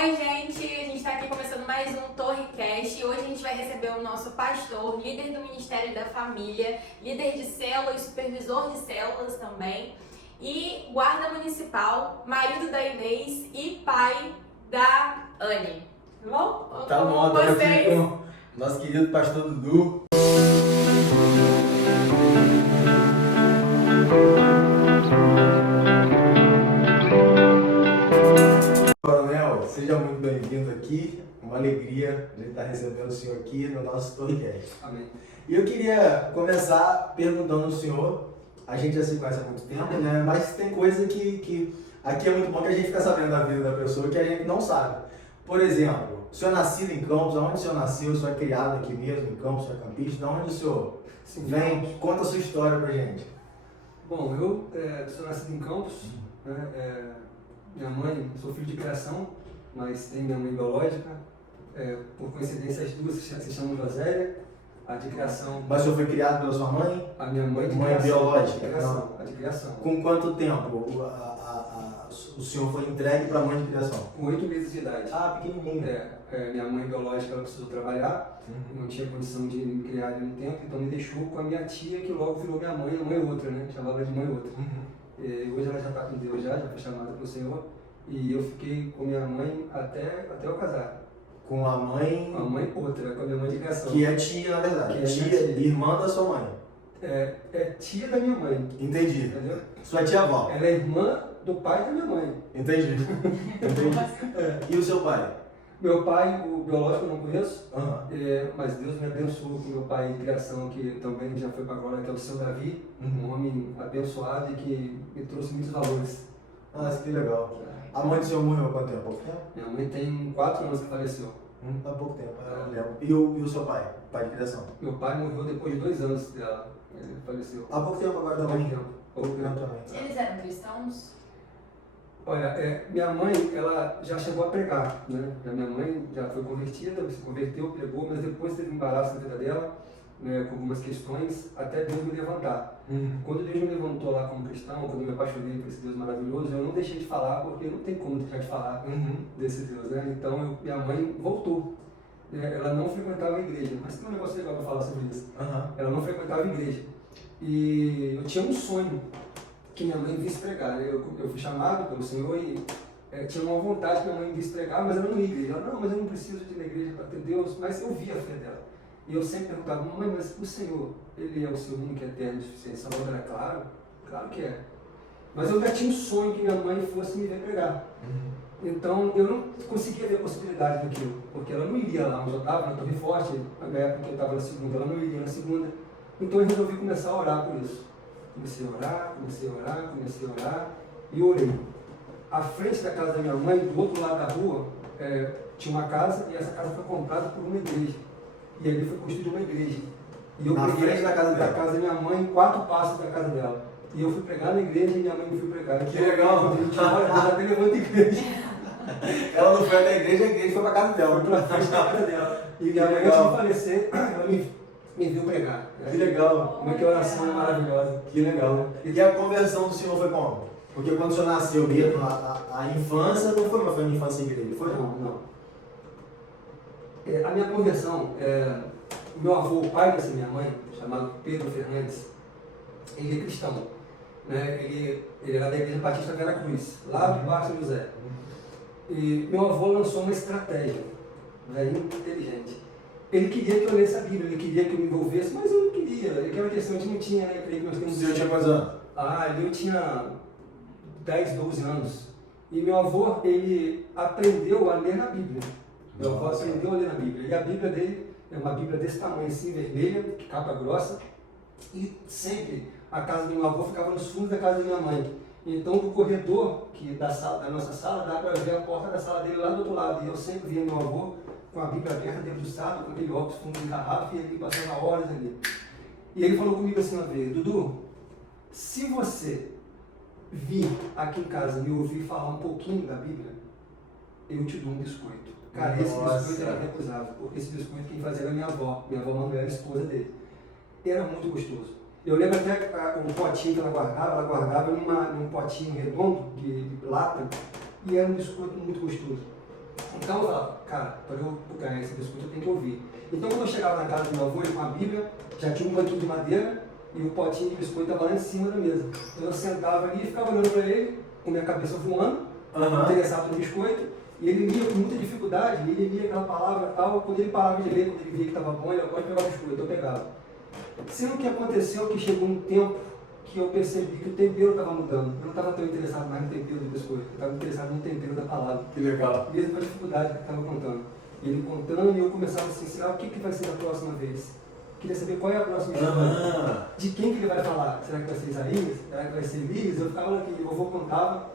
Oi, gente! A gente está aqui começando mais um TorreCast e hoje a gente vai receber o nosso pastor, líder do Ministério da Família, líder de célula e supervisor de células também, e guarda municipal, marido da Inês e pai da Anne. Tá bom? Tá bom, estamos aqui com o nosso querido pastor Dudu. Coronel, seja muito bem-vindo aqui. Uma alegria de estar recebendo o senhor aqui no nosso TorreCast. Amém. E eu queria começar perguntando ao senhor, a gente já se conhece há muito tempo, né? Mas tem coisa que aqui é muito bom que a gente fica sabendo da vida da pessoa que a gente não sabe. Por exemplo, o senhor é nascido em Campos, aonde o senhor nasceu? O senhor é criado aqui mesmo, em Campos, o senhor é campista? De onde o senhor vem? Conta a sua história pra gente. Bom, eu sou nascido em Campos, né? Minha mãe, sou filho de criação, mas tem minha mãe biológica. Por coincidência, as duas se chamam Josélia, a de criação. Mas o senhor foi criado pela sua mãe? A minha mãe de mãe criação. biológica? A de criação. Com quanto tempo o senhor foi entregue para a mãe de criação? Com 8 meses de idade. Ah, pequenininho. Minha mãe biológica ela precisou trabalhar, não tinha condição de me criar ali no tempo, então me deixou com a minha tia, que logo virou minha mãe, a mãe outra, né? Chamava de mãe outra. Hoje ela já está com Deus, já foi chamada pelo Senhor, e eu fiquei com minha mãe até eu casar. Com a mãe... Com a mãe outra, com a minha mãe de criação. Que é tia, na verdade. Que é tia, irmã da sua mãe. É tia da minha mãe. Entendi. Entendeu? Sua tia-avó. Ela é irmã do pai da minha mãe. Entendi. E o seu pai? Meu pai, o biológico eu não conheço, Uhum. mas Deus me abençoou com meu pai de criação, que também já foi para a glória, que é o seu Davi, um homem abençoado e que me trouxe muitos valores. Ah, que legal. A mãe do senhor morreu há quanto tempo? Há pouco tempo? Minha mãe tem 4 anos que faleceu. Há pouco tempo, eu lembro. E o seu pai? Pai de criação? Meu pai morreu depois de 2 anos dela, ele faleceu. Há pouco tempo agora também? Pouco tempo. também. Eles eram cristãos? Olha, minha mãe, ela já chegou a pregar, né? A minha mãe já foi convertida, se converteu, pregou, mas depois teve um embaraço na vida dela, né, com algumas questões, até Deus me levantar. Quando Deus me levantou lá como cristão, quando eu me apaixonei por esse Deus maravilhoso, eu não deixei de falar, porque não tem como deixar de falar desse Deus, né? Então, minha mãe voltou. Ela não frequentava a igreja, mas tem um negócio legal para falar sobre isso. Ela não frequentava a igreja. E eu tinha um sonho que minha mãe visse pregar, né? Eu fui chamado pelo Senhor e tinha uma vontade que minha mãe visse pregar, mas ela não ia à igreja. Ela, não, mas eu não preciso de ir na igreja para ter Deus, mas eu via a fé dela. E eu sempre perguntava, mãe, mas o Senhor, Ele é o seu único eterno e suficiente. Salvador era claro? Claro que é. Mas eu já tinha um sonho que minha mãe fosse me ver pregar. Então eu não conseguia ver a possibilidade daquilo, porque ela não iria lá onde eu estava, na Torre Forte, na época que eu estava na segunda, ela não iria na segunda. Então eu resolvi começar a orar por isso. Comecei a orar e orei. À frente da casa da minha mãe, do outro lado da rua, tinha uma casa e essa casa foi comprada por uma igreja. E ali foi construída uma igreja. E eu Na preguei frente da casa dela? Da casa da minha mãe, 4 passos da casa dela. E eu fui pregar na igreja e minha mãe me foi pregar. Que legal! Quando a gente ora, Deus até levanta a igreja. Ela não foi até a igreja foi pra casa dela. Foi pra frente da casa dela. E minha mãe, antes de falecer, ela me viu pregar. Que legal! Como é que a oração é maravilhosa. Que legal. E a conversão do senhor foi como? Porque quando o senhor nasceu mesmo, a infância não foi uma infância em igreja, foi? Não. A minha conversão, o meu avô, o pai dessa minha mãe, chamado Pedro Fernandes, ele é cristão. Né? Ele era da Igreja Batista Vera Cruz, lá do Parque São José. E meu avô lançou uma estratégia, velho, inteligente. Ele queria que eu lesse a Bíblia, ele queria que eu me envolvesse, mas eu não queria. Aquela questão a gente não tinha, né? Creio que nós temos. O senhor tinha quantos anos? Eu tinha 10, 12 anos. E meu avô, ele aprendeu a ler na Bíblia. Meu avô aprendeu a ler na Bíblia. E a Bíblia dele é uma Bíblia desse tamanho assim, vermelha, capa grossa. E sempre a casa do meu avô ficava nos fundos da casa da minha mãe. Então, do corredor da nossa sala, dá para ver a porta da sala dele lá do outro lado. E eu sempre via meu avô com a Bíblia aberta, debruçado, com aquele óculos fundo de garrafa, e ele passava horas ali. E ele falou comigo assim uma vez, Dudu, se você vir aqui em casa me ouvir falar um pouquinho da Bíblia, eu te dou um biscoito. Cara, esse biscoito era recusável, porque esse biscoito quem fazia era minha avó Manuela, a esposa dele. E era muito gostoso. Eu lembro até um potinho que ela guardava num potinho redondo de lata, e era um biscoito muito gostoso. Então eu falava, cara, para eu ganhar esse biscoito eu tenho que ouvir. Então quando eu chegava na casa do meu avô, ele com a Bíblia, já tinha um banquinho de madeira e o potinho de biscoito estava lá em cima da mesa. Então eu sentava ali e ficava olhando para ele, com minha cabeça voando, interessado no biscoito, e ele lia com muita dificuldade, e ele lia aquela palavra e tal, quando ele parava de ler, quando ele via que estava bom, ele pode pegar o biscoito, eu pegava. Sendo que aconteceu que chegou um tempo que eu percebi que o tempero estava mudando. Eu não estava tão interessado mais no tempero do biscoito, eu estava interessado no tempero da palavra. Que legal. Mesmo com a dificuldade que ele estava contando. Ele contando e eu começava assim, será o que vai ser da próxima vez? Queria saber qual é a próxima história. De quem que ele vai falar? Será que vai ser Isaías? Será que vai ser Elias? Eu ficava aqui, meu avô contava.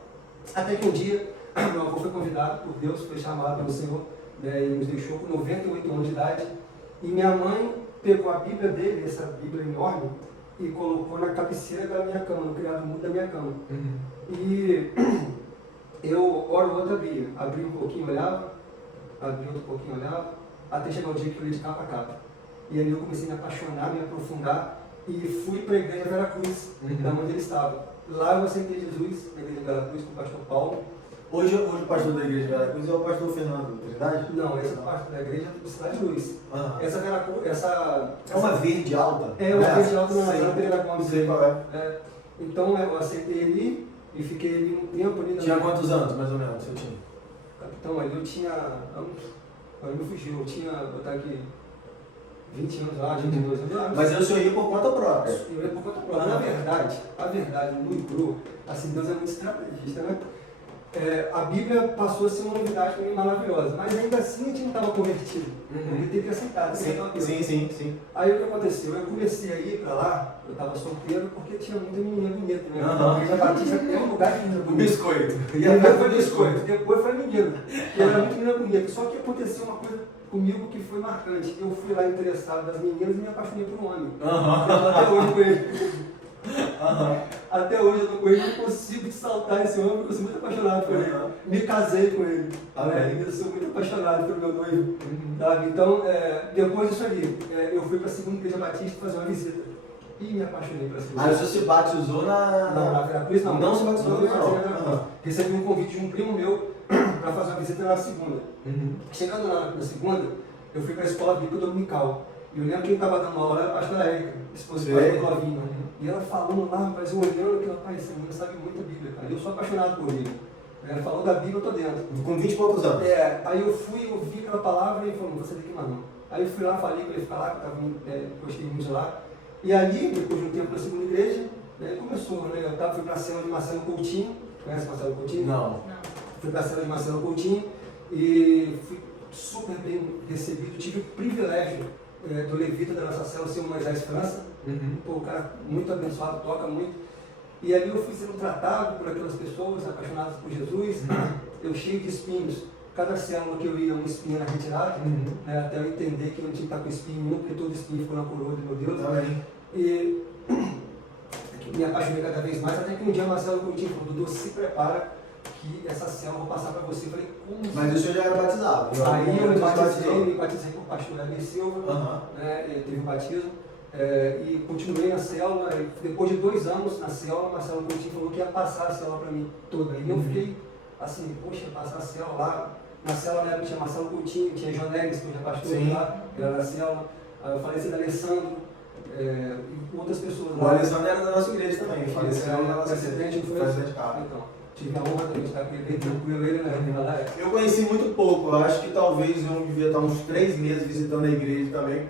Até que um dia, meu avô foi convidado por Deus, foi chamado pelo Senhor, né, e nos deixou com 98 anos de idade. E minha mãe pegou a Bíblia dele, essa Bíblia enorme, e colocou na cabeceira da minha cama, no criado mudo da minha cama. E eu, hora ou outra, abria um pouquinho, olhava, abria outro pouquinho, olhava, até chegar o dia que eu li de capa a capa. E ali eu comecei a me apaixonar, me aprofundar, e fui para a igreja Veracruz, da onde ele estava. Lá eu aceitei Jesus, na igreja Veracruz, com o pastor Paulo. Hoje o pastor da igreja de Veracruz é o pastor Fernando Trindade? Não, esse é o pastor da igreja do Cidade de Luz. Essa Veracruz, é uma verde alta? É uma verde alta na Pereira Gomes. Sei qual é. Então eu aceitei ele e fiquei ali um tempo ali. Tinha quantos anos, mais ou menos, você tinha? Capitão, ali eu tinha, agora me fugiu, eu tinha, vou botar aqui, 20 anos lá, 22 anos. Mas eu sorri por conta própria. Eu ia por conta própria. Na verdade, a verdade, no cru, assim, Deus é muito estrategista, né? A Bíblia passou a ser uma novidade para mim maravilhosa, mas ainda assim a gente não estava convertido. Ele teve que aceitar. Sim. Aí o que aconteceu? Eu comecei a ir para lá, eu estava solteiro porque tinha muita menina bonita, né? A Igreja Batista é um lugar de menina bonita. Biscoito. E aí foi biscoito, depois foi menino. Eu era muito menina bonita. Só que aconteceu uma coisa comigo que foi marcante. Eu fui lá interessado das meninas e me apaixonei por um homem. Eu tô até hoje com ele. Até hoje eu tô com ele, não consigo saltar esse homem, porque eu sou muito apaixonado por ele. Me casei com ele. Eu sou muito apaixonado pelo meu noivo. Sabe? Então, depois disso ali, eu fui para a segunda igreja batista fazer uma visita. E me apaixonei pela segunda. Aí você se batizou na Veracruz? Não. Não se batizou não. Recebi um convite de um primo meu para fazer uma visita na segunda. Chegando na segunda, eu fui para a escola bíblica dominical. E eu lembro quem estava dando aula era a pastora Érica, esposa do pastor Clovinho. E ela falando lá, mas eu olhando aquilo, rapaz, essa menina sabe muito a Bíblia, cara. Eu sou apaixonado por ele. Ela falou da Bíblia, eu tô dentro. Com 20 e poucos anos. Aí eu fui, ouvi aquela palavra e falou, não vou sair daqui mais não. Aí eu fui lá, falei com ele ficar lá, que eu gostei muito de lá. E ali, depois de um tempo na segunda igreja, começou, né? Eu fui para a cela de Marcelo Coutinho. Conhece Marcelo Coutinho? Não. Fui para a cela de Marcelo Coutinho e fui super bem recebido. Tive o privilégio do levita da nossa cela ser o Moisés França. Pô, o cara muito abençoado, toca muito. E ali eu fui sendo tratado por aquelas pessoas apaixonadas por Jesus, eu cheio de espinhos. Cada célula que eu ia, uma espinha na retirada, até eu entender que eu não tinha que estar com espinho nenhum, porque todo espinho ficou na coroa de meu Deus. E me apaixonei cada vez mais, até que um dia Marcelo Coutinho falou, Dudu, se prepara que essa célula eu vou passar para você. Eu falei, como? Mas o senhor já era batizado? Aí eu me batizei com o pastor Davi Silva, teve um batismo. E continuei na célula, depois de 2 anos na célula, Marcelo Coutinho falou que ia passar a célula para mim toda. E eu fiquei assim, poxa, passar a célula lá. Na célula, né, tinha Marcelo Coutinho, tinha Jonelis, que eu já pastor lá, que era na célula. Eu faleci da Alessandro, e outras pessoas lá. O Alessandro era da nossa igreja também, faleceu na nossa igreja. Então, tive a honra de estar com ele, bem tranquilo, ele, né? Eu conheci muito pouco, eu acho que talvez eu devia estar uns 3 meses visitando a igreja também.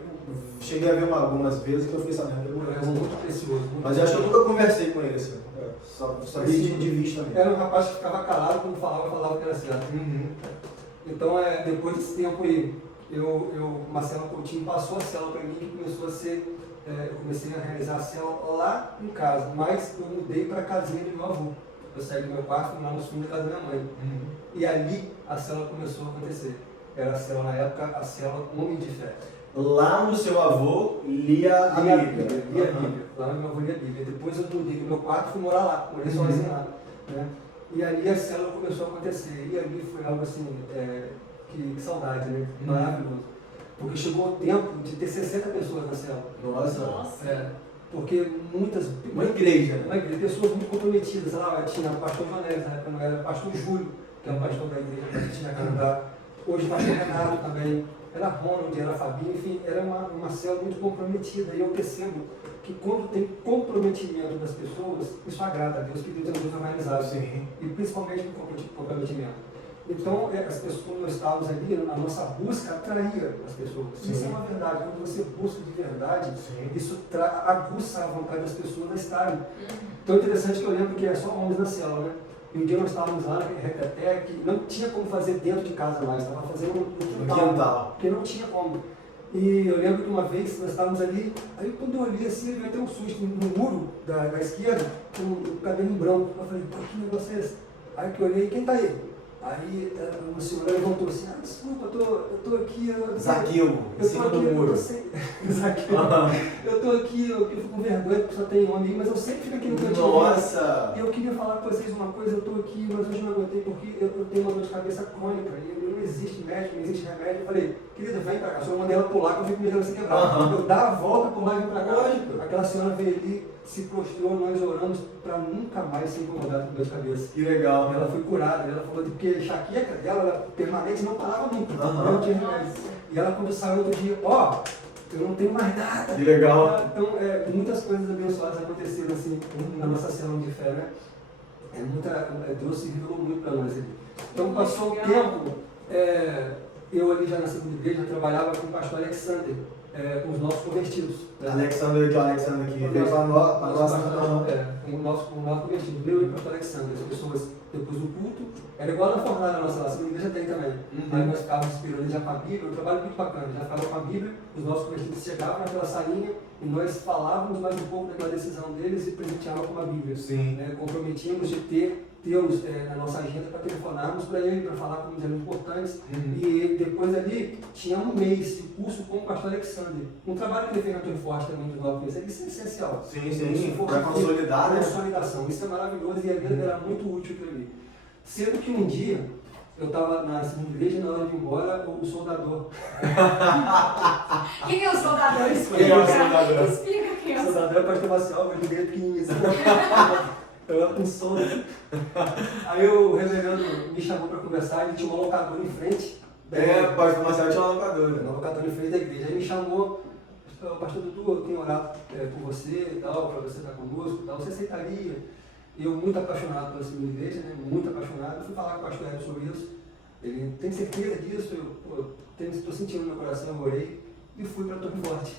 Cheguei a ver algumas vezes que eu fiquei sabendo. É muito precioso. Mas eu acho que eu nunca conversei com ele assim. Só vi de vista mesmo. Era um rapaz que ficava calado quando falava que era certo. Então, depois desse tempo aí, Marcelo Coutinho passou a célula para mim e começou a ser. Eu comecei a realizar a célula lá em casa, mas eu mudei para a casinha do meu avô. Eu saí do meu quarto, fui lá nos fundos da casa da minha mãe. E ali a célula começou a acontecer. Era a célula na época, a célula Homem de Fé. Lá no seu avô lia a Bíblia. Lia a Bíblia. Lá no meu avô lia a Bíblia. Depois eu mudei do meu quarto e fui morar lá, morei sozinho lá. Né? E ali a célula começou a acontecer. E ali foi algo assim, que saudade, né? Maravilhoso. Porque chegou o tempo de ter 60 pessoas na célula. Nossa. Porque muitas. Uma igreja, né? Uma igreja, pessoas muito comprometidas. Lá tinha o pastor Jonelis, na época não era, o pastor Júlio, que é o pastor da igreja que tinha Canadá. Hoje o pastor Renato também, era Ronald, era Fabinho, enfim, era uma célula muito comprometida. E eu percebo que quando tem comprometimento das pessoas, isso agrada a Deus, que Deus é muito organizado. Sim. E principalmente no comprometimento. Então, as pessoas, quando nós estávamos ali, a nossa busca atraía as pessoas. Sim. Isso é uma verdade. Quando você busca de verdade, Sim. isso aguça a vontade das pessoas a estarem. Então, é interessante que eu lembro que é só homens na célula, né? E um dia nós estávamos lá naquele reteté que não tinha como fazer dentro de casa mais, estava fazendo no quintal, porque não tinha como. E eu lembro que uma vez nós estávamos ali, aí quando eu olhei assim, eu vi até um susto no muro da esquerda, com o cabelo branco. Eu falei, pô, que negócio é esse? Aí que eu olhei, quem tá aí? Aí uma senhora levantou assim, desculpa, eu tô aqui. Zaqueu, em cima do muro. Zaqueu. Eu tô aqui, eu fico com vergonha porque só tem homem, mas eu sempre fico aqui no cantinho. Nossa! E eu queria falar com vocês uma coisa, eu tô aqui, mas hoje não aguentei porque eu tenho uma dor de cabeça crônica e não existe médico, não existe remédio. Eu falei, querida, vem pra cá. Só eu mandei ela pular, que eu fico me deixando se quebrar. Eu dar a volta, pular e vim pra cá. Lógico. Aquela senhora veio ali, se prostrou, nós oramos para nunca mais ser incomodada com dor de cabeça. Que legal. Ela foi curada, ela falou porque a enxaqueca dela era permanente, não parava nunca. Aham. Não tinha remédio. E ela, quando saiu outro dia, eu não tenho mais nada. Que legal. Então, muitas coisas abençoadas aconteceram assim na nossa célula de fé, né? Deus se revelou muito para nós ali. Então, passou o tempo, eu ali já na segunda igreja trabalhava com o pastor Alexander, com os nossos convertidos. Né? Alexander aqui, veio para nossa. O nosso convertido, meu e o pastor Alexander, as pessoas depois do culto, era igual na fornalha nossa lá, a segunda igreja tem também. Aí nós ficávamos esperando já com a Bíblia, um trabalho muito bacana, já ficava com a Bíblia, os nossos convertidos chegavam naquela salinha e nós falávamos mais um pouco daquela decisão deles e presenteávamos com a Bíblia. Sim. Comprometíamos de ter Deus na nossa agenda para telefonarmos para ele, para falar com eles importantes. E depois ali tinha um mês de curso com o pastor Alexander. Um trabalho que ele fez na Torre Forte também dos 9 meses. Isso é essencial. Sim. Para consolidar, né? Consolidação. Isso é maravilhoso e ali era muito útil para mim. Sendo que um dia eu estava na segunda igreja e na hora de ir embora, o soldador. Quem é o soldador? Quem é o soldador? Explica quem é o O soldador é o pastor Marcial, ele veio pequenininho. Eu era com sono. Aí o reverendo me chamou para conversar, ele tinha uma locadora em frente. O pastor Marcelo tinha uma locadora. Uma locadora em frente da igreja. Aí me chamou, pastor Dudu, eu tenho orado por você e tal, para você estar conosco e tal, você aceitaria? Eu, muito apaixonado pela segunda igreja, né? Muito apaixonado, eu fui falar com o pastor Hélio sobre isso. Ele tem certeza disso? Estou sentindo no meu coração, eu orei e fui para Torre Forte.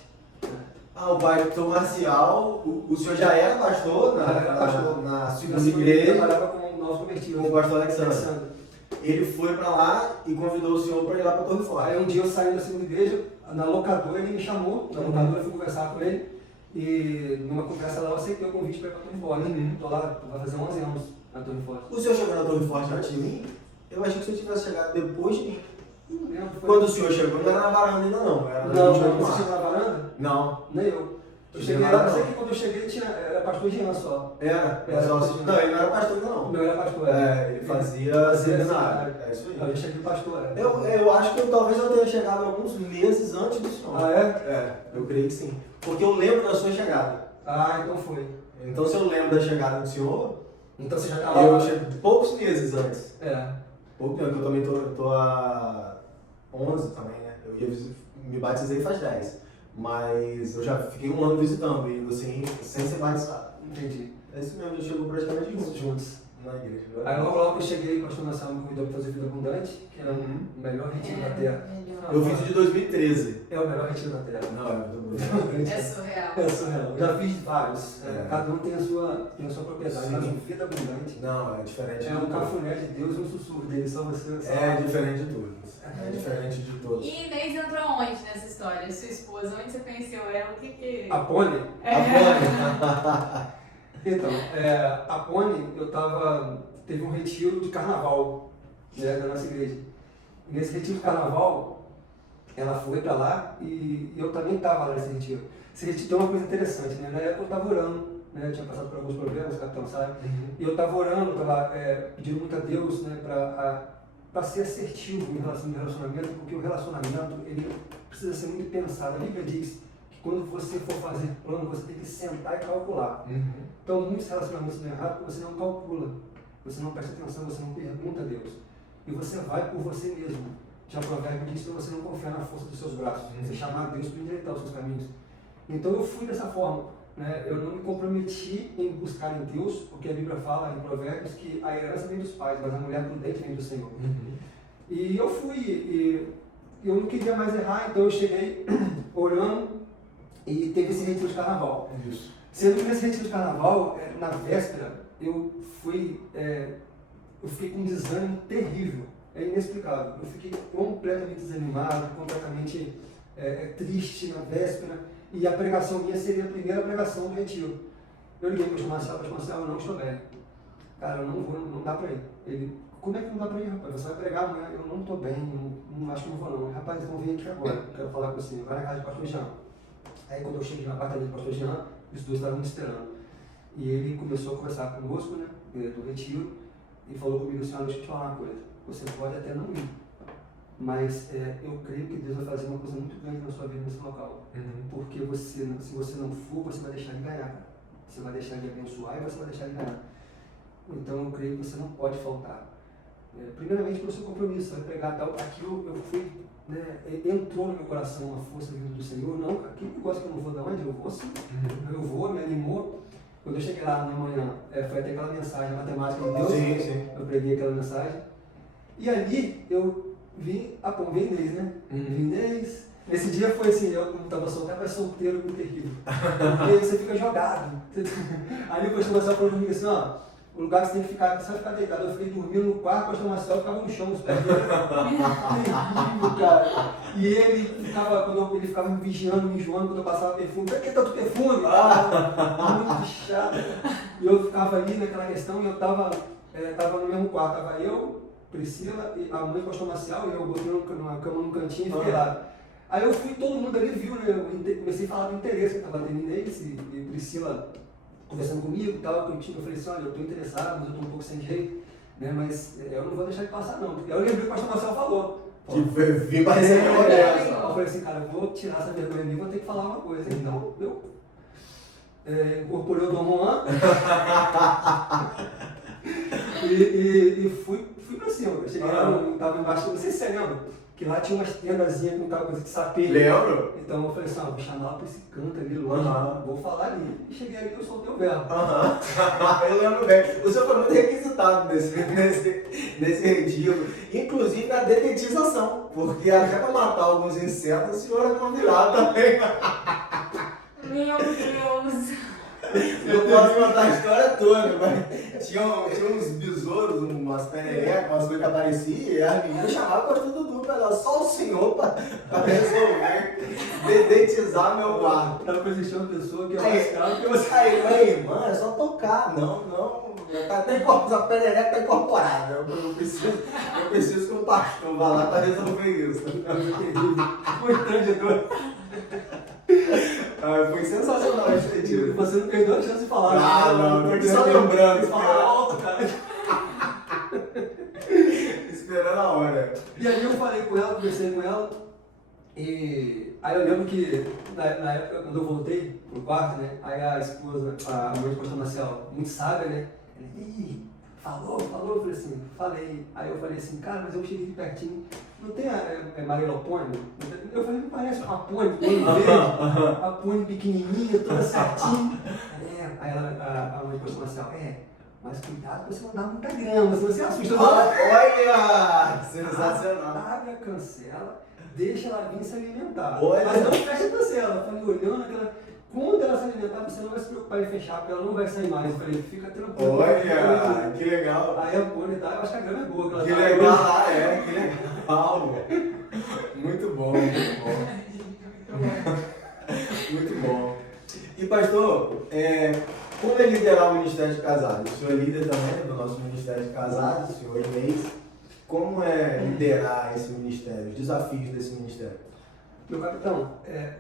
O pastor Marcial, o senhor já era pastor na segunda igreja. Eu trabalhava com o nosso convertido. Com o pastor Alexandre. Ele foi para lá e convidou o senhor para ir lá para Torre Forte. Aí um dia eu saí da segunda igreja, na locadora ele me chamou, na locadora eu fui conversar com ele e numa conversa lá eu aceitei o convite para ir para Torre Forte. Estou lá, vai fazer 11 anos na Torre Forte. O senhor chegou na Torre Forte antes de mim? Eu achei que o senhor tivesse chegado depois de mim. Não lembro. Quando o senhor chegou, não era na varanda ainda não. Você chegou na varanda? Não. Nem eu. Eu cheguei lá, eu sei que quando eu cheguei era pastor Jean só. Era só assim. Não, ele não era pastor ainda não. Não era pastor. Ele fazia seminário. É isso aí. Eu cheguei pastor. Eu acho que talvez eu tenha chegado alguns meses antes do senhor. Ah, é? Eu creio que sim. Porque eu lembro da sua chegada. Ah, então foi. Então se eu lembro da chegada do senhor, então você já estava eu cheguei poucos meses antes. Pouco tempo, eu também tô há 11 também, né? Me batizei faz 10. Mas eu já fiquei um ano visitando, indo assim, sem ser batizado. Entendi. É isso mesmo, já chegou praticamente juntos na igreja. Aí logo que eu cheguei, o pastor Marcelo me convidou para fazer Vida Abundante, que era o melhor retiro da terra. Eu fiz o de 2013. É o melhor retiro da terra. Não, é muito bom. É surreal. É surreal. Eu já fiz vários. Cada um tem a sua propriedade. Mas o Vida Abundante não, é diferente. É um cafuné de Deus e um sussurro dele, só você. É diferente de tudo. É diferente de todos. E Inês entrou onde nessa história? Sua esposa, onde você conheceu ela? O que? A Pony? A Pony. Então, a Pony, teve um retiro de carnaval, né, da nossa igreja. E nesse retiro de carnaval, ela foi para lá e eu também estava lá nesse retiro. Esse retiro tem uma coisa interessante, né? Na época eu estava orando, né? Eu tinha passado por alguns problemas, o capitão sabe. E eu estava orando, estava pedindo muito a Deus, né, para ser assertivo em relação ao relacionamento, porque o relacionamento ele precisa ser muito pensado. A Bíblia diz que quando você for fazer plano, você tem que sentar e calcular. Então, muitos relacionamentos dão errado porque você não calcula, você não presta atenção, você não pergunta a Deus. E você vai por você mesmo, já o provérbio diz para você não confiar na força dos seus braços, você chamar Deus para endireitar os seus caminhos. Então eu fui dessa forma, né? Eu não me comprometi em buscar em Deus, porque a Bíblia fala em Provérbios que a herança vem dos pais, mas a mulher prudente vem do Senhor. E eu fui, e eu não queria mais errar, então eu cheguei orando e teve esse retiro de carnaval. Isso. Sendo que nesse retiro de carnaval, na véspera, eu fiquei com um desânimo terrível, é inexplicável. Eu fiquei completamente desanimado, completamente triste na véspera, e a pregação minha seria a primeira pregação do retiro. Eu liguei para o Marcelo, eu não estou bem. Cara, eu não vou, não dá para ir. Ele, como é que não dá para ir, rapaz? Você vai pregar amanhã? Eu não estou bem, não acho que não vou não. Rapaz, então vem aqui agora, quero falar com você. Vai na casa do pastor Jean. Aí quando eu cheguei no apartamento do pastor Jean, os dois estavam me esperando. E ele começou a conversar conosco, né, do retiro, e falou comigo assim: deixa eu te falar uma coisa, você pode até não ir, mas eu creio que Deus vai fazer uma coisa muito grande na sua vida nesse local. Porque se você não for, você vai deixar de ganhar, cara. Você vai deixar de abençoar e você vai deixar de ganhar. Então eu creio que você não pode faltar. Primeiramente pelo seu compromisso, vai pregar tal. Aquilo eu fui, né, entrou no meu coração uma força vindo do Senhor. Não, cara, que negócio que eu não vou dar onde? Eu vou sim. Eu vou, me animou. Quando eu cheguei lá na manhã, foi até aquela mensagem, a matemática de Deus. Sim. Eu preguei aquela mensagem. E ali eu vim vendez, né? Vendez. Nesse dia foi assim, eu não estava solteiro, mas solteiro muito terrível. Porque você fica jogado. Aí o pastor Marcelo falou comigo assim: o lugar que você tem que ficar, você vai ficar deitado. Eu fiquei dormindo no quarto, o pastor Marcelo ficava no chão, os pés dele. Terrível, cara. E ele ficava me vigiando, me enjoando quando eu passava perfume. Por que tanto perfume? Muito chato. E eu ficava ali naquela questão e eu tava no mesmo quarto. Tava eu, Priscila, e a mãe do pastor Marcelo, e eu botei uma cama num cantinho e fiquei lá. Aí eu fui, todo mundo ali viu, né? Eu comecei a falar do interesse que estava tendo neles, e Priscila conversando comigo e tal, eu falei assim: olha, eu estou interessado, mas eu estou um pouco sem jeito, né? Mas eu não vou deixar de passar não. Porque eu lembrei que o pastor Marcelo falou. Que vim para receber uma dessa. Eu falei assim: cara, eu vou tirar essa vergonha de mim, vou ter que falar uma coisa. Então eu incorporei o Dom Juan e fui pra cima. Eu cheguei lá, estava embaixo, não sei se você lembra, que lá tinha umas tendazinhas com tal coisa de sapê. Lembro? Então eu falei assim: vou chamar ela pra esse canto ali longe, vou falar ali. E cheguei ali e eu soltei o verbo. Eu lembro bem. O senhor foi muito requisitado nesse retiro, inclusive na detetização, porque até para matar alguns insetos, o senhor é convidado também. Meu Deus! Eu posso contar a história toda, mas tinha uns besouros, umas pererecas, umas coisas que apareciam, e as meninas chamavam para tudo para só o senhor para resolver, dedetizar meu quarto. Ela existia uma pessoa que é mais caro que você. Aí eu falei: mano, é só tocar. Não, a perereca está incorporada. Eu preciso que um pastor vá lá para resolver isso. Foi tangedor. Foi sensacional esse retiro. Você não perdeu a chance de falar. Não, tô aqui só lembrando. Fala alto, cara. Esperando a hora. E aí eu falei com ela, conversei com ela, e aí eu lembro que na época, quando eu voltei pro quarto, né, aí a esposa, a mãe do pastor Marcelo, muito sábia, né, falou, eu falei assim, falei. Aí eu falei assim: cara, mas eu cheguei aqui pertinho, não tem a Marília Pônio? Eu falei: não parece uma pônio verde, a pônio pequenininha, toda certinha. Aí a mãe do pastor Marcelo: mas cuidado pra você não dar muita grama, senão você assusta. Olha! Sensacional. Abre a cancela, deixa ela vir se alimentar. Olha. Mas não fecha a cancela. Eu falei, olhando aquela. Quando ela se alimentar, você não vai se preocupar em fechar, porque ela não vai sair mais. Eu falei: fica tranquilo. Olha, que legal. Aí a pônei tá, eu acho que a grama é boa. Que legal, que legal. Muito bom. Muito bom. E pastor, como é liderar o Ministério de Casados? O senhor é líder também do nosso Ministério de Casados, o senhor Inês. Como é liderar esse ministério, os desafios desse ministério? Meu capitão,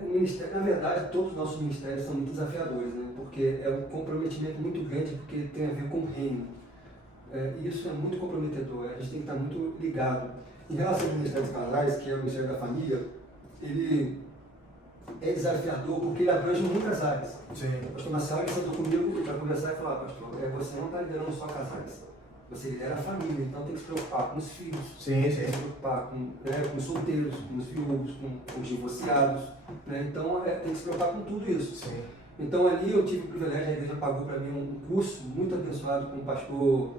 o ministério, na verdade, todos os nossos ministérios são muito desafiadores, né? Porque é um comprometimento muito grande, porque tem a ver com o reino. E isso é muito comprometedor, a gente tem que estar muito ligado. Em relação ao Ministério dos Casais, que é o Ministério da Família, ele é desafiador porque ele abrange muitas áreas. Sim. O pastor Marcelo sentou comigo para conversar e falar: pastor, você não está liderando só casais, você lidera a família, então tem que se preocupar com os filhos, Sim, tem sim. que se preocupar com os solteiros, com os viúvos, com os divorciados, né? Então tem que se preocupar com tudo isso. Sim. Então ali eu tive o privilégio, a igreja pagou para mim um curso muito abençoado com o pastor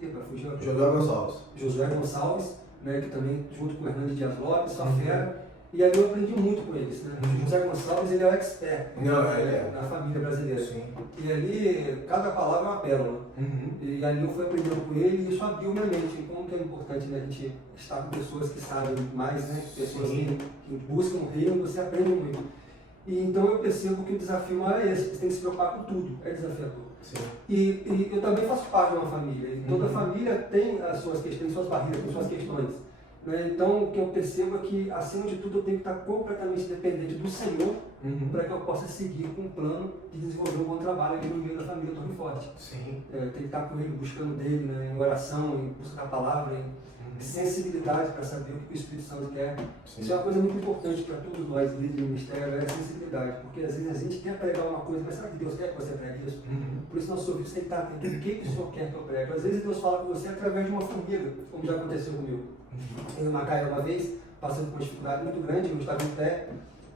Josué Gonçalves. Josué Gonçalves, né, que também junto com o Hernando Dias Lopes, sua fera, e ali eu aprendi muito com eles. Né? O Josué Gonçalves ele é o expert na família brasileira. Sim. E ali cada palavra é uma pérola. E ali eu fui aprendendo com ele e isso abriu minha mente. E como que é importante, né, a gente estar com pessoas que sabem mais, né, pessoas que buscam o reino, você aprende muito. E então eu percebo que o desafio maior é esse, você tem que se preocupar com tudo, é desafiador. Sim. E eu também faço parte de uma família, e toda família tem as suas questões, suas barreiras, tem suas questões. Né? Então o que eu percebo é que, acima de tudo, eu tenho que estar completamente dependente do Senhor para que eu possa seguir com um plano de desenvolver um bom trabalho aqui no meio da família Torre Forte. Sim. Tem que estar com ele, buscando dele, né, em oração, em busca da palavra, em sensibilidade para saber o que o Espírito Santo quer. Sim. Isso é uma coisa muito importante para todos nós, líderes do ministério, é a sensibilidade, porque às vezes a gente quer pregar uma coisa, mas será que Deus quer que você pregue isso? Por isso nosso ouvido tem que estar atento, o que o Senhor quer que eu pregue? Às vezes Deus fala com você através de uma formiga, como já aconteceu comigo. Em Macaé uma vez, passando por uma dificuldade muito grande, eu estava em pé,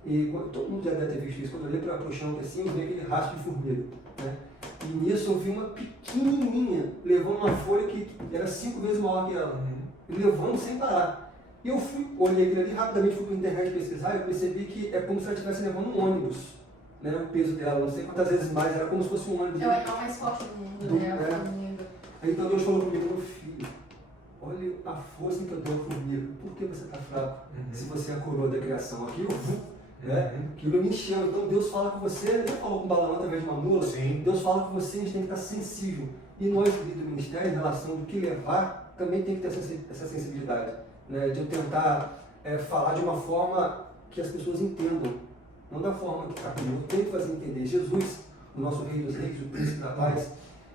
e todo mundo já deve ter visto isso, quando eu olhei para o chão assim, eu vi aquele rastro de formiga. Né? E nisso eu vi uma pequenininha levando uma folha que era 5 vezes maior que ela. Levando sem parar. E eu olhei aquilo ali, rapidamente fui para a internet pesquisar e eu percebi que é como se ela estivesse levando um ônibus, né, o peso dela, não sei quantas vezes mais, era como se fosse um ônibus. É o animal mais forte do mundo, né? A formiga. Aí então Deus falou comigo, meu filho, olha a força que eu dou à formiga, por que você está fraco? Se você é a coroa da criação, aquilo, aquilo me encheu. Então Deus fala com você, ele já falou com o Balaão através de uma mula, Deus fala com você, a gente tem que estar sensível. E nós, líderes do ministério, em relação do que levar, também tem que ter essa sensibilidade, né, de eu tentar falar de uma forma que as pessoas entendam, não da forma que está comigo, eu tenho que fazer entender. Jesus, o nosso Rei dos Reis, o Príncipe da Paz,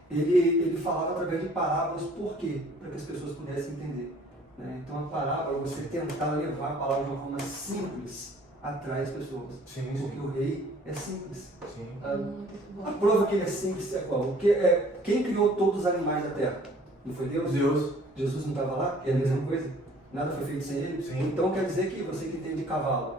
ele falava através de parábolas, por quê? Para que as pessoas pudessem entender. Né? Então a parábola, você tentar levar a palavra de uma forma simples, atrai as pessoas. Porque o rei é simples. A prova que ele é simples é qual? Quem criou todos os animais da terra? Não foi Deus? Jesus não estava lá? É a mesma coisa? Nada foi feito sem ele? Então quer dizer que você que entende de cavalo,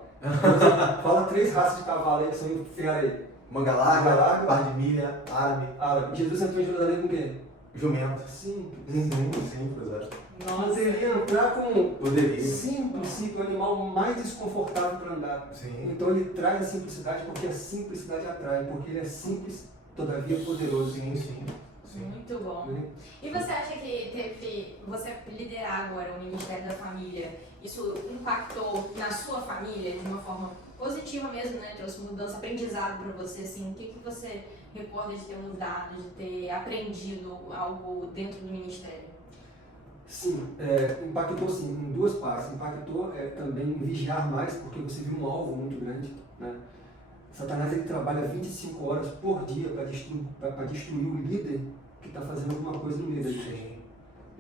fala 3 raças de cavalo aí que são fera aí. Manga larga, par de milha, árabe. Jesus entrou em Jerusalém com quem? Jumento. Simples. Simples, Nossa, poderia entrar com Poderia. simples, o animal mais desconfortável para andar. Então ele traz a simplicidade porque a simplicidade atrai, porque ele é simples, todavia poderoso. Muito bom. E você acha que você liderar agora o Ministério da Família, isso impactou na sua família de uma forma positiva mesmo, né? Trouxe mudança, aprendizado para você, assim? O que você recorda de ter mudado, de ter aprendido algo dentro do Ministério? Sim, impactou sim, em 2 partes. Impactou também em vigiar mais, porque você viu um alvo muito grande, né? Satanás ele trabalha 25 horas por dia para destruir o líder que está fazendo alguma coisa no meio da igreja.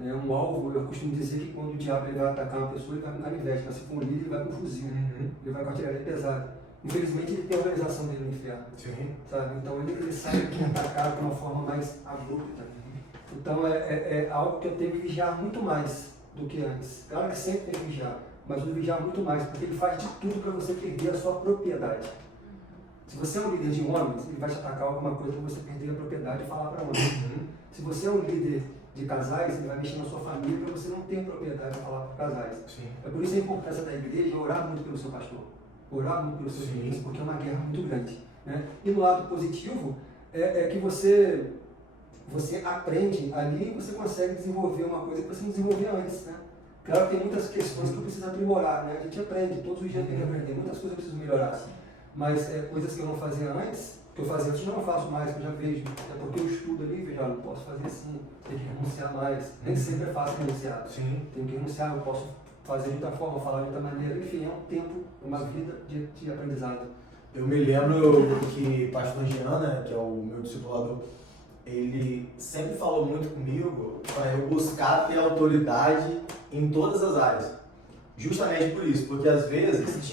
Um alvo, eu costumo dizer que quando o diabo ele vai atacar uma pessoa, ele vai com canivete, mas se for um líder, ele vai com fuzil, ele vai com artilharia pesada. Infelizmente, ele tem a organização dele no inferno. Sabe? Então, ele sabe que atacar de uma forma mais abrupta. Então, é algo que eu tenho que vigiar muito mais do que antes. Claro que sempre tem que vigiar, mas eu vigiar muito mais, porque ele faz de tudo para você perder a sua propriedade. Se você é um líder de homens, ele vai te atacar alguma coisa para você perder a propriedade e falar para homens. Se você é um líder de casais, ele vai mexer na sua família para você não ter propriedade para falar para casais. É por isso a importância da igreja orar muito pelo seu pastor, orar muito pelos seus filhos, porque é uma guerra muito grande. Né? E no lado positivo, é que você aprende ali e você consegue desenvolver uma coisa que você não desenvolvia antes. Né? Claro que tem muitas questões que eu preciso aprimorar, né? A gente aprende, todos os dias tem que aprender, muitas coisas eu preciso melhorar. Mas coisas que eu não fazia antes, que eu fazia antes, eu não faço mais, que eu já vejo. É porque eu estudo ali e vejo, não posso fazer assim, tenho que renunciar mais. Nem sempre é fácil renunciar. Tenho que renunciar, eu posso fazer de outra forma, falar de outra maneira. Enfim, é um tempo, uma vida de aprendizado. Eu me lembro que pastor Jean, né, que é o meu discipulador, ele sempre falou muito comigo para eu buscar ter autoridade em todas as áreas. Justamente por isso, porque às vezes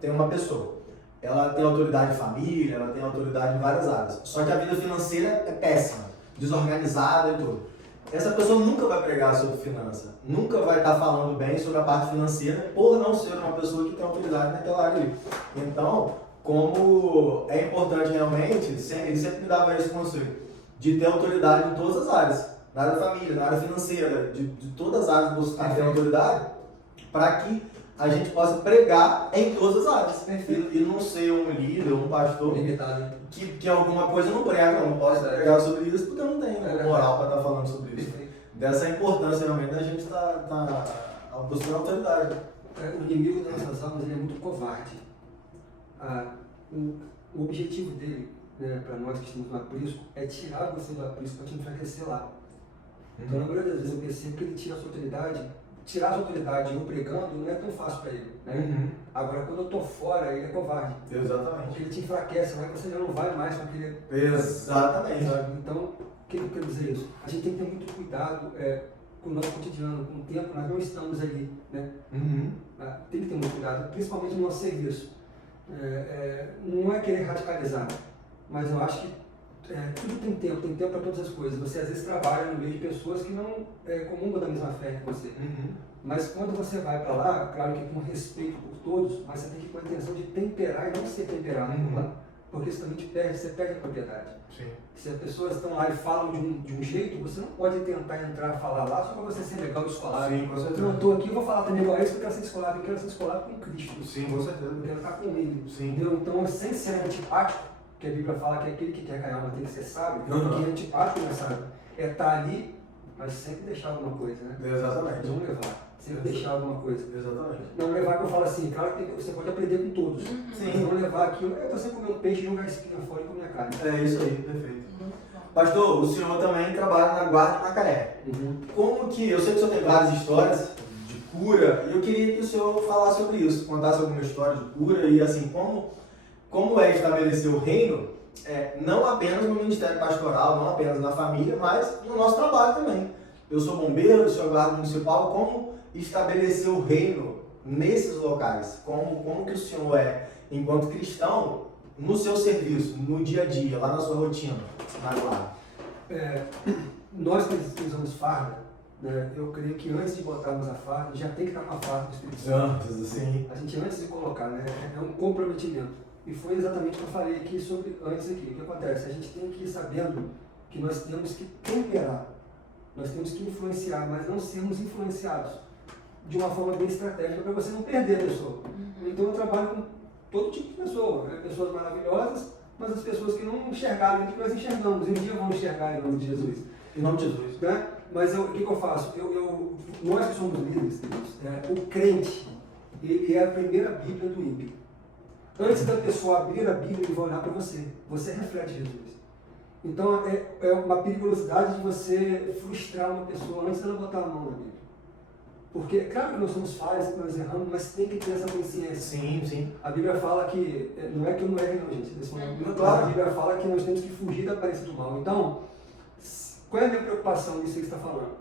tem uma pessoa, ela tem autoridade em família, ela tem autoridade em várias áreas, só que a vida financeira é péssima, desorganizada e tudo. essa pessoa nunca vai pregar sobre finança, nunca vai estar falando bem sobre a parte financeira por não ser uma pessoa que tem autoridade naquela área ali. Então, como é importante realmente, ele sempre me dava esse conselho, de ter autoridade em todas as áreas, na área da família, na área financeira, de todas as áreas buscar ter autoridade, para que a gente possa pregar em todas as áreas. E não ser um líder, um pastor Limitado. que alguma coisa eu não prega, eu não posso pregar sobre isso porque eu não tenho moral para estar falando sobre isso. Dessa importância realmente da gente tá buscando autoridade. O inimigo das nossas almas ele é muito covarde. O objetivo dele, né, para nós que estamos no aprisco, é tirar você do aprisco para te enfraquecer lá. Então, na maioria das vezes eu percebo que ele tira a sua autoridade. Tirar a sua autoridade eu pregando não é tão fácil para ele. Né? Agora, quando eu estou fora, ele é covarde. Exatamente. Porque ele te enfraquece, mas você já não vai mais com aquele. Exatamente. Sabe? Então, o que eu quero dizer isso? A gente tem que ter muito cuidado com o nosso cotidiano, com o tempo, nós não estamos ali. Né? Tem que ter muito cuidado, principalmente no nosso serviço. Não é querer radicalizar, mas eu acho que tudo tem tempo para todas as coisas. Você às vezes trabalha no meio de pessoas que não comungam da mesma fé que você. Mas quando você vai para lá, claro que com respeito por todos, mas você tem que ir com a intenção de temperar e não ser temperado por lá. Porque senão você perde a propriedade. Sim. Se as pessoas estão lá e falam de um jeito, você não pode tentar entrar e falar lá só para você ser legal e descolado. Sim, com certeza. Eu não estou aqui, eu vou falar também igual a isso, porque eu quero ser descolado, eu quero ser descolado com Cristo. Sim, com certeza. Eu quero estar com Ele. Sim. Entendeu? Então, sem ser antipático, que a Bíblia fala que aquele que quer ganhar uma tem que ser sábio, porque antipático não é sábio. É estar ali, mas sempre deixar alguma coisa, né? Exatamente. Não levar, sempre deixar alguma coisa. Exatamente. Não levar que eu falo assim, claro que você pode aprender com todos. Mas não levar aquilo, você comer um peixe, jogar a espinha fora e comer a carne. É isso aí, perfeito. Pastor, o senhor também trabalha na Guarda de Macaé. Como que, eu sei que o senhor tem várias histórias de cura, e eu queria que o senhor falasse sobre isso, contasse alguma história de cura e assim, como é estabelecer o reino, não apenas no ministério pastoral, não apenas na família, mas no nosso trabalho também. Eu sou bombeiro, eu sou guarda municipal, como estabelecer o reino nesses locais? Como que o senhor enquanto cristão, no seu serviço, no dia a dia, lá na sua rotina, na guarda? Nós que usamos farda, né, eu creio que antes de botarmos a farda, já tem que estar com a farda do Espírito Santo. Assim. A gente antes de colocar, né, é um comprometimento. E foi exatamente o que eu falei aqui antes aqui. O que acontece? A gente tem que ir sabendo que nós temos que temperar, nós temos que influenciar, mas não sermos influenciados de uma forma bem estratégica para você não perder a pessoa. Então eu trabalho com todo tipo de pessoa, né? Pessoas maravilhosas, mas as pessoas que não enxergaram o que nós enxergamos, e um dia vão enxergar em nome de Jesus. Em nome de Jesus. Né? Mas o que eu faço? Nós que somos líderes, o crente, ele é a primeira Bíblia do ímpio. Antes da pessoa abrir a Bíblia, ele vai olhar para você. Você reflete Jesus. Então é uma periculosidade de você frustrar uma pessoa antes dela botar a mão na Bíblia. Porque, é claro que nós somos falhos, que nós erramos, mas tem que ter essa consciência. Sim, sim. A Bíblia fala que, não é que eu não erre não, gente, Claro. A Bíblia fala que nós temos que fugir da aparência do mal. Então, qual é a minha preocupação nisso que você está falando?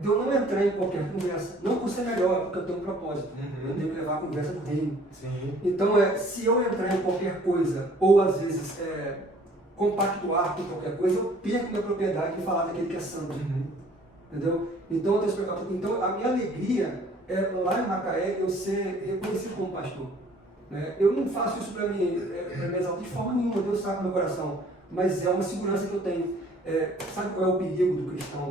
De eu não entrar em qualquer conversa, não por ser melhor, porque eu tenho um propósito. Eu tenho que levar a conversa do reino. Sim. Então, se eu entrar em qualquer coisa, ou às vezes compactuar com qualquer coisa, eu perco minha propriedade de falar daquele que é santo. Entendeu? Então, a minha alegria é lá em Macaé eu ser reconhecido como pastor. Né? Eu não faço isso para mim, me exaltar de forma nenhuma, Deus sabe no meu coração, mas é uma segurança que eu tenho. Sabe qual é o perigo do cristão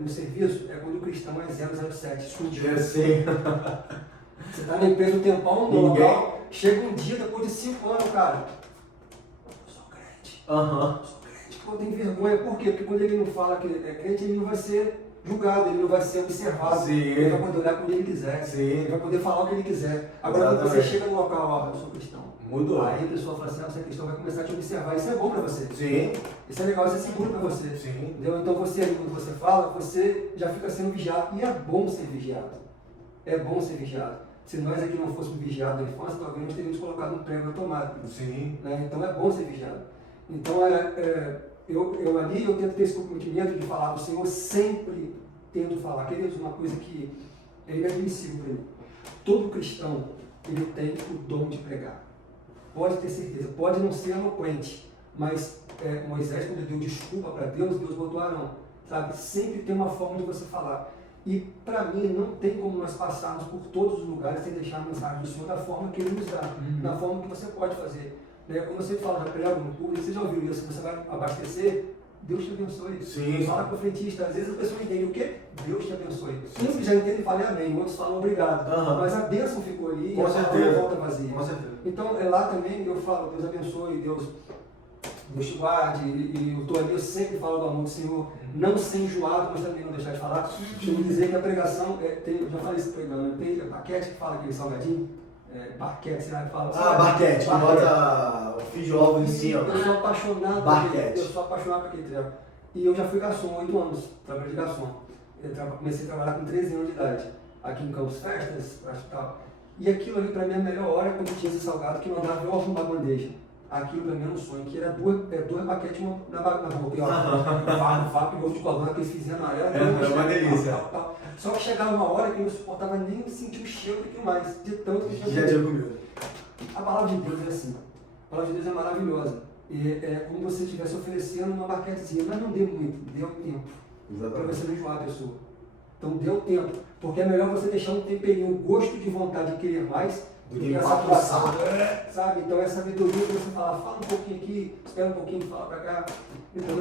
no serviço? É quando o cristão é 007, escondido. Sim. Você está na empresa um tempão, no local, chega um dia, depois de 5 anos, cara, eu sou crente. Sou crente. Pô, tem vergonha. Por quê? Porque quando ele não fala que é crente, ele não vai ser julgado, ele não vai ser observado. Sim. Ele vai poder olhar quando ele quiser. Sim. Ele vai poder falar o que ele quiser. Agora, quando você chega no local, eu sou cristão. Mudou. Aí a pessoa fala assim, você é cristão, vai começar a te observar. Isso é bom para você. Sim. Isso é legal, isso é seguro para você. Sim. Entendeu? Então você, quando você fala, você já fica sendo vigiado. E é bom ser vigiado. É bom ser vigiado. Se nós aqui não fôssemos vigiados na infância, talvez nós teríamos colocado um prego automático. Sim. Né? Então é bom ser vigiado. Então eu ali eu tento ter esse comprometimento de falar do Senhor, sempre tento falar. Queridos, uma coisa que é inadmissível para mim. Todo cristão, ele tem o dom de pregar. Pode ter certeza, pode não ser eloquente, mas Moisés, quando deu desculpa para Deus, Deus botou Arão. sabe? Sempre tem uma forma de você falar. E para mim não tem como nós passarmos por todos os lugares sem deixar a mensagem do Senhor da forma que Ele nos dá, da forma que você pode fazer. Né? Como eu sempre falo, já prego no público, você já ouviu isso, você vai abastecer, Deus te abençoe. Sim. Fala com o frentista, às vezes a pessoa entende o quê? Deus te abençoe. Uns que já entendem e falam amém, outros falam obrigado. Mas a bênção ficou ali Com e a certeza. palavra volta vazia. Com certeza. Então lá também eu falo, Deus abençoe, Deus te guarde, e eu estou ali, eu sempre falo do amor do Senhor, não ser enjoado, mas também não deixar de falar. Costumo dizer que a pregação, eu já falei isso pregando, tem a Barquete que fala aquele salgadinho, Barquete, você fala. Barquete, que bota o fio de ovo em cima. Eu sou apaixonado Barquete. Eu sou apaixonado por aquele treco. E eu já fui garçom há 8 anos, trabalho de garçom. Comecei a trabalhar com 13 anos de idade, aqui em Campos Festas, acho que tal. E aquilo ali para mim, a melhor hora é quando tinha esse salgado que mandava eu arrumar a bandeja. Aquilo para mim era um sonho, que era duas baquetes na boca. E ó, vapo e ovo de codorna, aqueles fizinhos amarelos. É uma delícia. Tal. Só que chegava uma hora que eu não suportava nem sentir o cheiro daquilo mais, de tanto que Já tinha comido. A palavra de Deus é assim. A palavra de Deus é maravilhosa. É como se você estivesse oferecendo uma baquetezinha, mas não deu muito, deu tempo. Para você não enjoar a pessoa. Então deu tempo. Porque é melhor você deixar um temperinho, um gosto de vontade de querer mais, do que essa situação, sabe? Então essa sabedoria que você fala um pouquinho aqui, espera um pouquinho, fala pra cá. Então,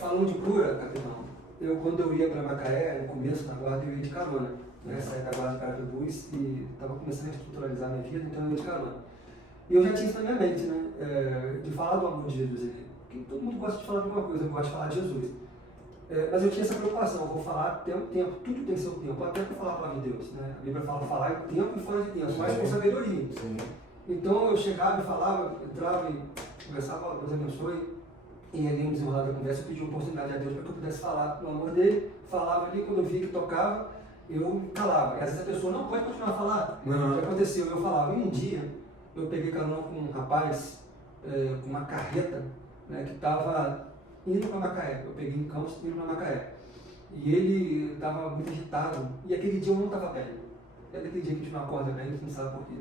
falando de cura, capitão, quando eu ia para Macaé, no começo da guarda, eu ia de carona. Saí da guarda de Caracabuz e estava começando a estruturalizar a minha vida, então eu ia de carona. E eu já tinha isso na minha mente, né? De falar do amor de Jesus. Porque todo mundo gosta de falar de alguma coisa, eu gosto de falar de Jesus. Mas eu tinha essa preocupação, eu vou falar até o tempo, tudo tem seu tempo, até para falar a palavra de Deus. Né? A Bíblia fala falar em tempo e fora de tempo, mas com sabedoria. Sim. Então eu chegava e falava, entrava e conversava, Deus abençoe, e ali no desenrolar da conversa eu pedi oportunidade a Deus para que eu pudesse falar do amor dele, falava ali, quando eu via que tocava, eu calava. E às vezes a pessoa não pode continuar a falar. O que aconteceu? Eu falava, e um dia eu peguei carona com um rapaz com uma carreta, né, que estava indo para Macaé. Eu peguei em Campos indo para Macaé. E ele estava muito agitado. E aquele dia eu não estava bem. Era aquele dia que a gente não acorda bem, a gente não sabe por quê.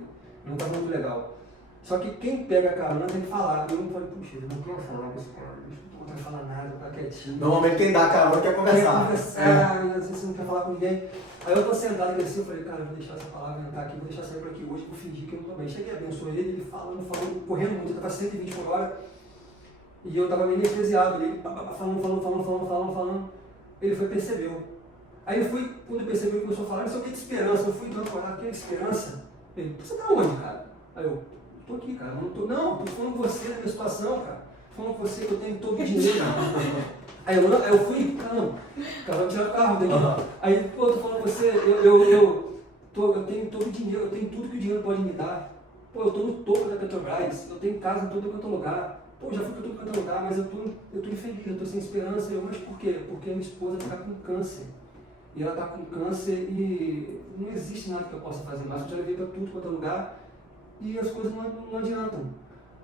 Não estava muito legal. Só que quem pega a carona tem que falar. E eu não falei, puxa, eu não quero falar com esse cara. Não quero falar nada, vou ficar quietinho. Normalmente quem dá a carona quer conversar. Quer conversar, às vezes você não quer falar com ninguém. Aí eu tô sentado e assim, eu falei, cara, eu vou deixar essa palavra entrar aqui, vou deixar sair por aqui hoje, vou fingir que eu não tô bem. Cheguei, abençoei ele falando, correndo muito, eu tava 120 por hora. E eu tava meio anestesiado, ele falando. Ele foi percebeu. Aí eu fui, quando percebeu, ele começou a falar, não sei o que de esperança. Eu fui dando para olhar, que é esperança? Ele, você tá onde, cara? Aí eu, tô aqui, cara, tô falando com você da minha situação, cara. Tô falando com você que eu tenho todo o dinheiro. Aí eu fui, caramba, vou tirar o carro daqui. Aí, pô, tô falando com você, eu tenho todo o dinheiro, eu tenho tudo que o dinheiro pode me dar. Pô, eu tô no topo da Petrobras, eu tenho casa em todo quanto lugar. Pô, já fui para todo quanto lugar, mas eu tô infeliz, eu tô sem esperança. Mas por quê? Porque a minha esposa está com câncer. E ela está com câncer e não existe nada que eu possa fazer mais. Eu já levei para tudo quanto é lugar e as coisas não adiantam.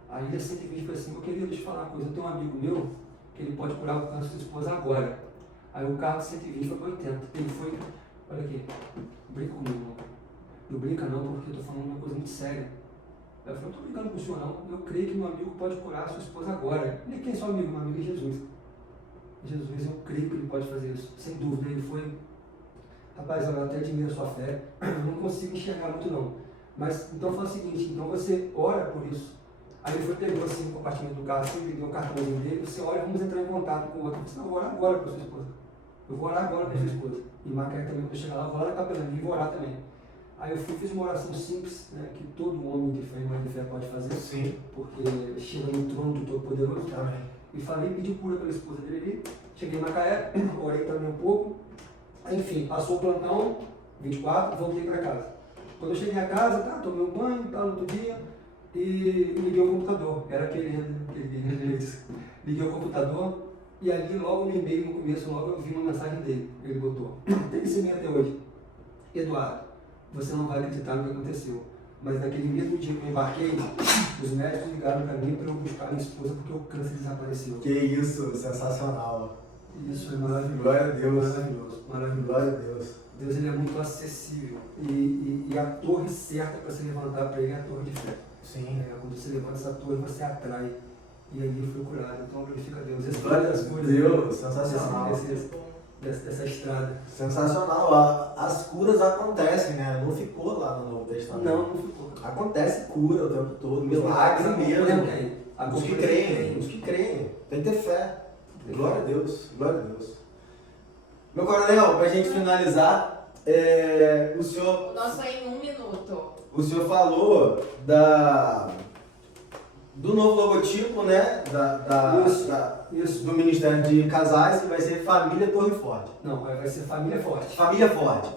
Aí ele sempre me disse assim, eu queria te falar uma coisa, eu tenho um amigo meu que ele pode curar o câncer da sua esposa agora. Aí o carro de 120 foi para 80. Ele foi, olha aqui, brinca comigo. Não brinca não, porque eu estou falando uma coisa muito séria. Eu falei, não estou brincando com o senhor não, eu creio que meu amigo pode curar a sua esposa agora. E quem é seu amigo? Meu amigo é Jesus. Jesus, eu creio que ele pode fazer isso. Sem dúvida, ele foi. Rapaz, eu até admiro a sua fé, eu não consigo enxergar muito não. Mas, então fala o seguinte, então você ora por isso. Aí ele foi, pegou assim o compartimento do carro, assim, deu o cartãozinho dele, você olha, vamos entrar em contato com o outro. Você não, eu vou orar agora para sua esposa. Eu vou orar agora para sua esposa. E Macaé também, quando eu chegar lá, eu vou lá na capelania e vou orar também. Aí eu fiz uma oração simples, né, que todo homem de fé e mãe de fé pode fazer. Sim. Porque chega no trono do Todo-Poderoso. Amém. E falei, pedi cura pela esposa dele ali. Cheguei em Macaé, orei também um pouco. Enfim, passou o plantão, 24, voltei para casa. Quando eu cheguei a casa, tomei um banho, no outro dia, e liguei o computador. Era aquele liguei o computador, e ali logo no e-mail, no começo, logo eu vi uma mensagem dele. Ele botou, tem esse e-mail até hoje. Eduardo, você não vai acreditar no que aconteceu. Mas naquele mesmo dia que eu embarquei, os médicos ligaram para mim para eu buscar minha esposa porque o câncer desapareceu. Que isso, sensacional. Isso é maravilhoso. Glória a Deus. Maravilhoso. Maravilhoso. Glória a Deus. Deus ele é muito acessível. E a torre certa para se levantar para ele é a torre de fé. Sim. Quando você levanta essa torre, você atrai. E ali foi curado. Então glorifica a Deus. Glória a Deus, sensacional. dessa estrada. Sensacional. As curas acontecem, né? Não ficou lá no Novo Testamento. Não ficou. Acontece cura o tempo todo, milagre mesmo. Os que creem. Tem que ter fé. Glória a Deus, glória a Deus. Meu coronel, pra gente finalizar, o senhor... O nosso é em 1 minuto. O senhor falou do novo logotipo, né? Isso. Do Ministério de Casais, que vai ser Família Torre Forte. Não, vai ser família forte. Família forte.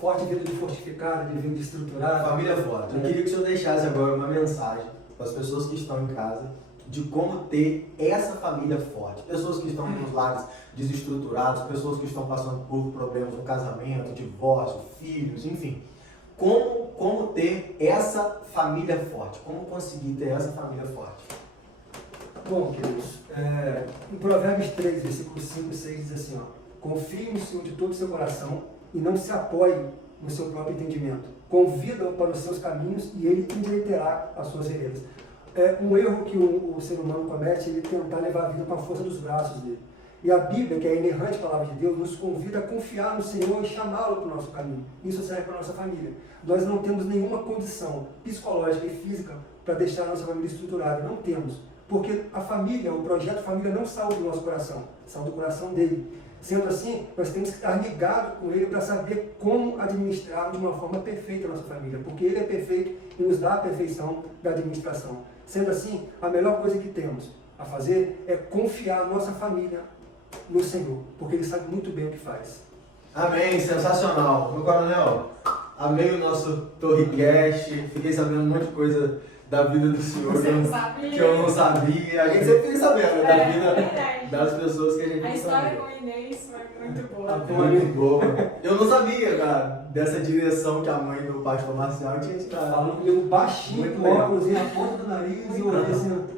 Forte vindo de fortificado, de vindo estruturado. Família forte. Eu queria que o senhor deixasse agora uma mensagem para as pessoas que estão em casa de como ter essa família forte. Pessoas que estão nos lares desestruturados, pessoas que estão passando por problemas no casamento, divórcio, filhos, enfim. Como ter essa família forte? Como conseguir ter essa família forte? Bom, queridos, em Provérbios 3, versículos 5 e 6 diz assim, ó, confie no Senhor de todo o seu coração e não se apoie no seu próprio entendimento. Convida-o para os seus caminhos e ele endireitará as suas veredas. Um erro que o ser humano comete é ele tentar levar a vida com a força dos braços dele. E a Bíblia, que é a inerrante palavra de Deus, nos convida a confiar no Senhor e chamá-lo para o nosso caminho. Isso serve para a nossa família. Nós não temos nenhuma condição psicológica e física para deixar a nossa família estruturada. Não temos. Porque a família, o projeto família não saiu do nosso coração, saiu do coração dele. Sendo assim, nós temos que estar ligados com ele para saber como administrar de uma forma perfeita a nossa família. Porque ele é perfeito e nos dá a perfeição da administração. Sendo assim, a melhor coisa que temos a fazer é confiar a nossa família no Senhor, porque Ele sabe muito bem o que faz. Amém, sensacional. Meu coronel, amei o nosso Torrecast, fiquei sabendo um monte de coisa da vida do senhor que eu não sabia. A gente sempre fica sabendo da vida das pessoas que a gente não sabia. A história com o Inês foi muito boa. Foi muito boa. Eu não sabia, cara, dessa direção que a mãe do pastor Marcial tinha te dado. Falando comigo baixinho, com óculos na ponta do nariz e o olho assim.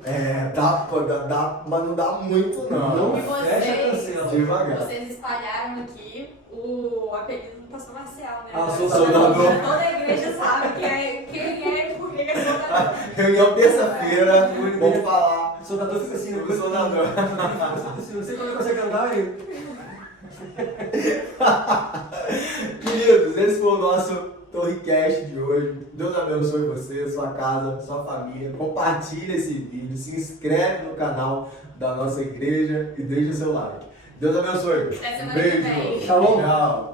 Dá, mas não dá muito não. E Fecha, cancela. Devagar. vocês espalharam aqui o apelido do pastor Marcial, né? soldador. Toda a igreja sabe quem é e por que é soldador. Reunião terça-feira, vamos falar. O soldador fica assim, O soldador. Não sei quando consegue andar aí. Queridos, esse foi o nosso Torrecast de hoje. Deus abençoe você, sua casa, sua família. Compartilhe esse vídeo, se inscreve no canal da nossa igreja e deixe o seu like. Deus abençoe. Até semana Beijo. que vem. Shalom. Tchau.